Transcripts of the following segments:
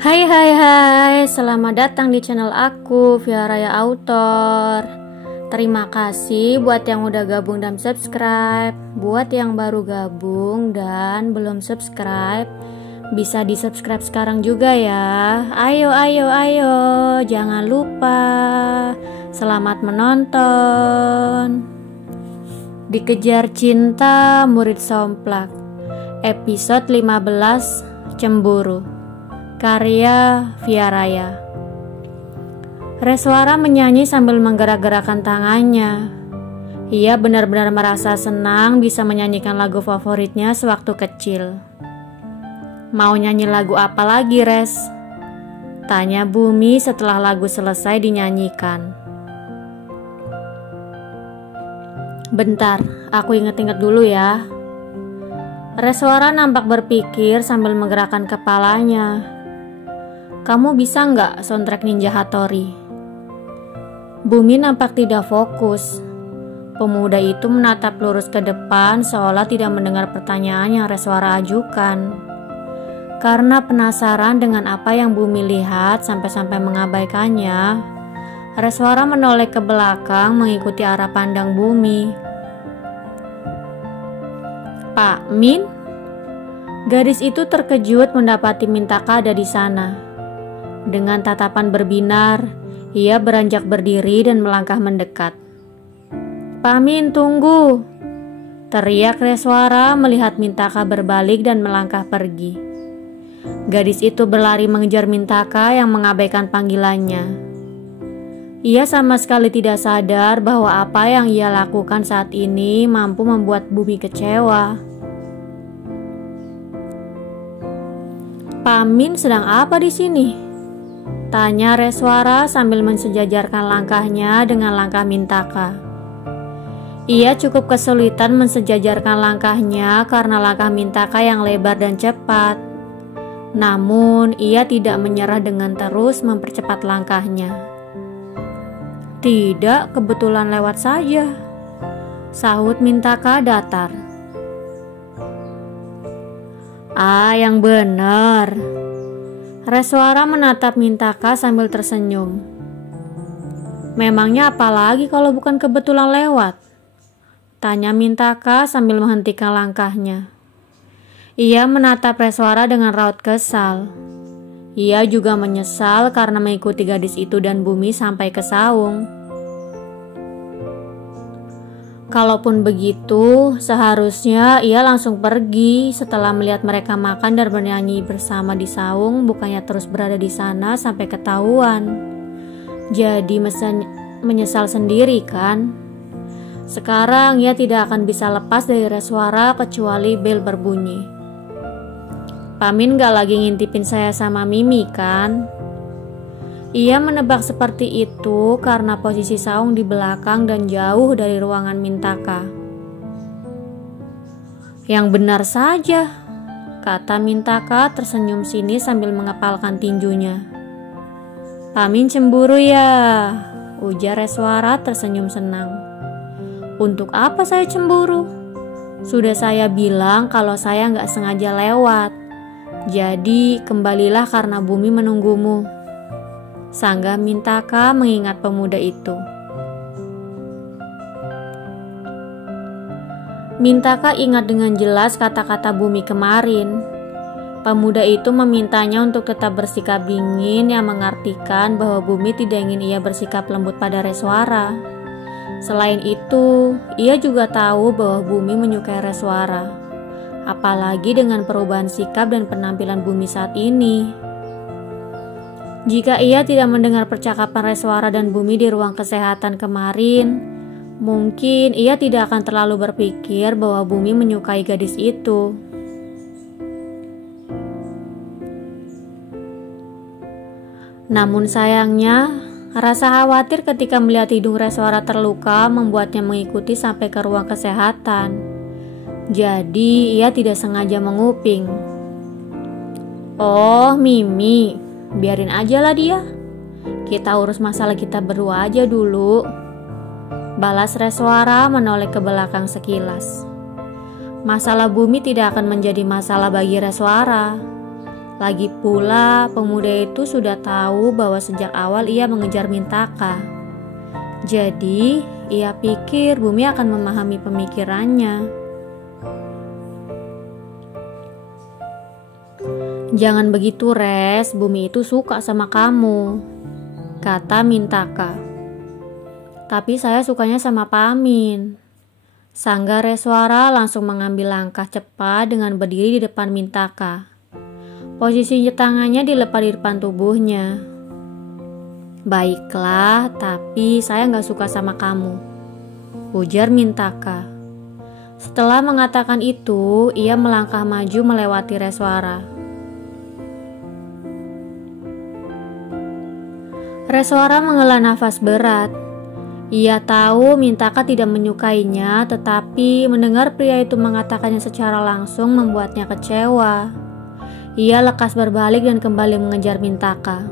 Hai hai hai, selamat datang di channel aku, Via Raya Author. Terima kasih buat yang udah gabung dan subscribe. Buat yang baru gabung dan belum subscribe, bisa di subscribe sekarang juga ya. Ayo, jangan lupa. Selamat menonton. Dikejar Cinta Murid Somplak, episode 15, Cemburu. Karya Via Raya. Reswara menyanyi sambil menggerak-gerakkan tangannya. Ia benar-benar merasa senang bisa menyanyikan lagu favoritnya sewaktu kecil. Mau nyanyi lagu apa lagi, Res? Tanya Bumi setelah lagu selesai dinyanyikan. Bentar, aku inget-inget dulu ya. Reswara nampak berpikir sambil menggerakkan kepalanya. Kamu bisa nggak soundtrack Ninja Hattori? Bumi nampak tidak fokus. Pemuda itu menatap lurus ke depan seolah tidak mendengar pertanyaan yang Reswara ajukan. Karena penasaran dengan apa yang Bumi lihat sampai-sampai mengabaikannya, Reswara menoleh ke belakang mengikuti arah pandang Bumi. Pak Min? Gadis itu terkejut mendapati Mintaka ada di sana. Dengan tatapan berbinar, ia beranjak berdiri dan melangkah mendekat. Pak Min, tunggu! Teriak Reswara melihat Mintaka berbalik dan melangkah pergi. Gadis itu berlari mengejar Mintaka yang mengabaikan panggilannya. Ia sama sekali tidak sadar bahwa apa yang ia lakukan saat ini mampu membuat Bumi kecewa. Pak Min sedang apa di sini? Tanya Reswara sambil mensejajarkan langkahnya dengan langkah Mintaka. Ia cukup kesulitan mensejajarkan langkahnya karena langkah Mintaka yang lebar dan cepat. Namun, ia tidak menyerah dengan terus mempercepat langkahnya. Tidak, kebetulan lewat saja, sahut Mintaka datar. Yang benar. Reswara menatap Mintaka sambil tersenyum. Memangnya apa lagi kalau bukan kebetulan lewat? Tanya Mintaka sambil menghentikan langkahnya. Ia menatap Reswara dengan raut kesal. Ia juga menyesal karena mengikuti gadis itu dan Bumi sampai ke saung. Kalaupun begitu, seharusnya ia langsung pergi setelah melihat mereka makan dan bernyanyi bersama di saung, bukannya terus berada di sana sampai ketahuan. Jadi menyesal sendiri kan? Sekarang ia tidak akan bisa lepas dari Reswara kecuali bel berbunyi. Pak Min gak lagi ngintipin saya sama Mimi kan? Ia menebak seperti itu karena posisi saung di belakang dan jauh dari ruangan Mintaka. Yang benar saja, kata Mintaka tersenyum sinis sambil mengepalkan tinjunya. Pak Min cemburu ya, ujar Reswara tersenyum senang. Untuk apa saya cemburu? Sudah saya bilang kalau saya nggak sengaja lewat. Jadi kembalilah karena Bumi menunggumu. Sanggah Mintaka mengingat pemuda itu. Mintaka ingat dengan jelas kata-kata Bumi kemarin. Pemuda itu memintanya untuk tetap bersikap dingin yang mengartikan bahwa Bumi tidak ingin ia bersikap lembut pada Reswara. Selain itu, ia juga tahu bahwa Bumi menyukai Reswara. Apalagi dengan perubahan sikap dan penampilan Bumi saat ini. Jika ia tidak mendengar percakapan Reswara dan Bumi di ruang kesehatan kemarin, mungkin ia tidak akan terlalu berpikir bahwa Bumi menyukai gadis itu. Namun sayangnya, rasa khawatir ketika melihat hidung Reswara terluka membuatnya mengikuti sampai ke ruang kesehatan. Jadi ia tidak sengaja menguping. Oh, Mimi. Biarin aja lah dia. Kita urus masalah kita berdua aja dulu. Balas Reswara menoleh ke belakang sekilas. Masalah Bumi tidak akan menjadi masalah bagi Reswara. Lagi pula, pemuda itu sudah tahu bahwa sejak awal ia mengejar Mintaka. Jadi, ia pikir Bumi akan memahami pemikirannya. "Jangan begitu, Res. Bumi itu suka sama kamu," kata Mintaka. "Tapi saya sukanya sama Pamin." Sangga Reswara langsung mengambil langkah cepat dengan berdiri di depan Mintaka. Posisi tangannya dilepas di depan tubuhnya. "Baiklah, tapi saya gak suka sama kamu," ujar Mintaka. Setelah mengatakan itu, ia melangkah maju melewati Reswara. Reswara menghela nafas berat. Ia tahu Mintaka tidak menyukainya, tetapi mendengar pria itu mengatakannya secara langsung membuatnya kecewa. Ia lekas berbalik dan kembali mengejar Mintaka.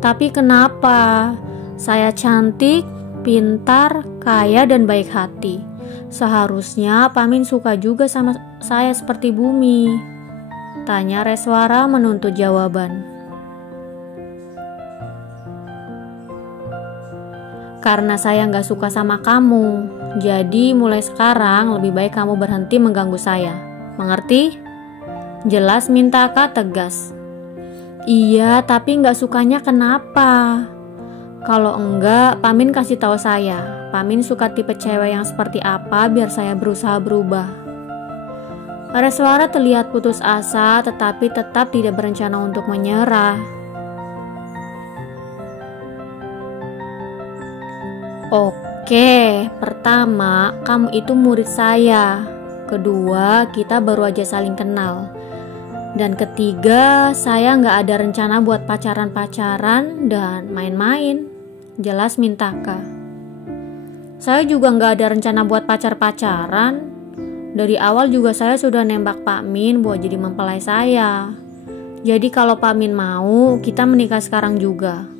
"Tapi kenapa? Saya cantik, pintar, kaya, dan baik hati. Seharusnya Pamin suka juga sama saya seperti Bumi," tanya Reswara menuntut jawaban. "Karena saya gak suka sama kamu, jadi mulai sekarang lebih baik kamu berhenti mengganggu saya. Mengerti?" Jelas Mintaka tegas. "Iya, tapi gak sukanya kenapa? Kalau enggak, Pamin kasih tahu saya. Pamin suka tipe cewek yang seperti apa biar saya berusaha berubah." Reswara terlihat putus asa, tetapi tetap tidak berencana untuk menyerah. "Oke, pertama, kamu itu murid saya. Kedua, kita baru aja saling kenal. Dan ketiga, saya gak ada rencana buat pacaran-pacaran dan main-main," jelas Mintaka. "Saya juga gak ada rencana buat pacar-pacaran. Dari awal juga saya sudah nembak Pak Min buat jadi mempelai saya. Jadi kalau Pak Min mau, kita menikah sekarang juga."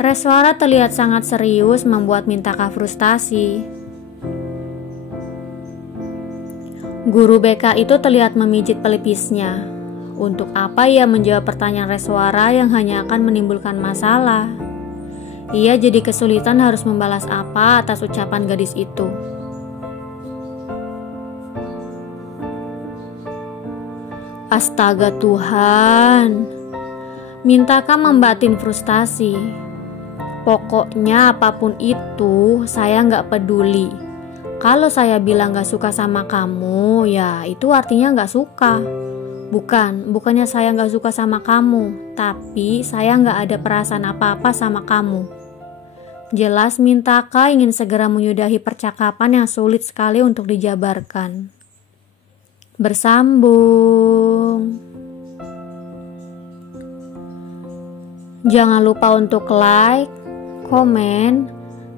Reswara terlihat sangat serius, membuat Mintaka frustasi. Guru BK itu terlihat memijit pelipisnya. Untuk apa ia menjawab pertanyaan Reswara yang hanya akan menimbulkan masalah? Ia jadi kesulitan harus membalas apa atas ucapan gadis itu. Astaga Tuhan, Mintaka membatin frustasi. "Pokoknya apapun itu, saya gak peduli. Kalau saya bilang gak suka sama kamu, ya itu artinya gak suka. Bukannya saya gak suka sama kamu, tapi saya gak ada perasaan apa-apa sama kamu." Jelas Mintaka ingin segera menyudahi percakapan yang sulit sekali untuk dijabarkan. Bersambung. Jangan lupa untuk like, komen,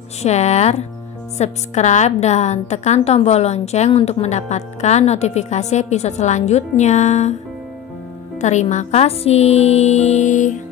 share, subscribe, dan tekan tombol lonceng untuk mendapatkan notifikasi episode selanjutnya. Terima kasih.